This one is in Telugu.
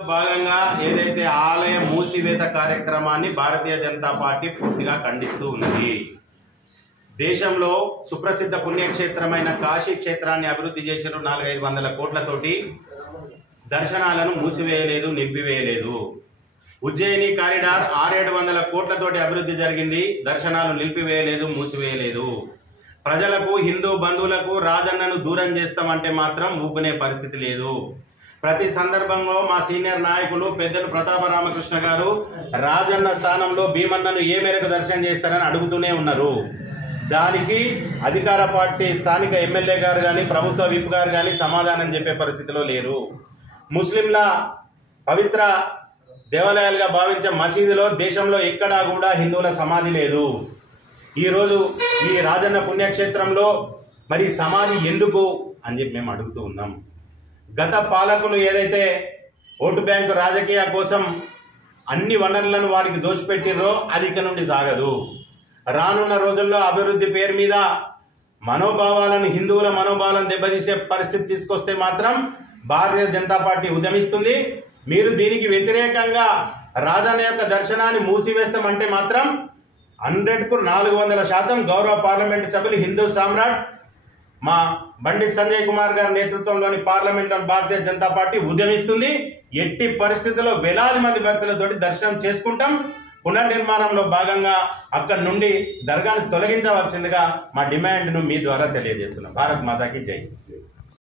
భాగంగా ఏదైతే ఆలయ మూసివేత కార్యక్రమాన్ని భారతీయ జనతా పార్టీ పూర్తిగా ఖండిస్తూ ఉన్నది. దేశంలో సుప్రసిద్ధ పుణ్యక్షేత్రమైన కాశీ క్షేత్రాన్ని అభివృద్ధి చేసిన 400-500 కోట్లతోటి దర్శనాలను మూసివేయలేదు, నిలిపివేయలేదు. ఉజ్జయిని కారిడార్ 600-700 కోట్లతోటి అభివృద్ధి జరిగింది, దర్శనాలు నిలిపివేయలేదు, మూసివేయలేదు. ప్రజలకు, హిందూ బంధువులకు రాజన్నను దూరం చేస్తామంటే మాత్రం ఊపునే పరిస్థితి లేదు. ప్రతి సందర్భంలో మా సీనియర్ నాయకులు పెద్దలు ప్రతాప రామకృష్ణ గారు రాజన్న స్థానంలో భీమన్నను ఏ మేరకు దర్శనం చేస్తారని అడుగుతూనే ఉన్నారు. దానికి అధికార పార్టీ స్థానిక ఎమ్మెల్యే గారు కానీ, ప్రభుత్వ విప్ గారు కానీ సమాధానం చెప్పే పరిస్థితిలో లేరు. ముస్లింల పవిత్ర దేవాలయాలుగా భావించే మసీదులో దేశంలో ఎక్కడా కూడా హిందువుల సమాధి లేదు. ఈరోజు ఈ రాజన్న పుణ్యక్షేత్రంలో మరి సమాధి ఎందుకు అని చెప్పి మేము అడుగుతూ ఉన్నాం. గత పాలకులు ఏదైతే ఓటు బ్యాంకు రాజకీయ కోసం అన్ని వనరులను వారికి దోచిపెట్టిర్రో అది ఇక నుండి సాగదు. రానున్న రోజుల్లో అభివృద్ధి పేరు మీద మనోభావాలను, హిందువుల మనోభావాలను దెబ్బతీసే పరిస్థితి తీసుకొస్తే మాత్రం భారతీయ జనతా పార్టీ ఉద్యమిస్తుంది. మీరు దీనికి వ్యతిరేకంగా రాజన్న యొక్క దర్శనాన్ని మూసివేస్తామంటే మాత్రం 100కు 400% గౌరవ పార్లమెంటు సభ్యులు హిందూ సామ్రాట్ మా బండి సంజయ్ కుమార్ గారి నేతృత్వంలోని పార్లమెంట్లోని భారతీయ జనతా పార్టీ ఉద్యమిస్తుంది. ఎట్టి పరిస్థితుల్లో వేలాది మంది భక్తులతోటి దర్శనం చేసుకుంటాం. పునర్నిర్మాణంలో భాగంగా అక్కడి నుండి దర్గాను తొలగించవలసిందిగా మా డిమాండ్ను మీ ద్వారా తెలియజేస్తున్నాం. భారత్ మాతాకి జై.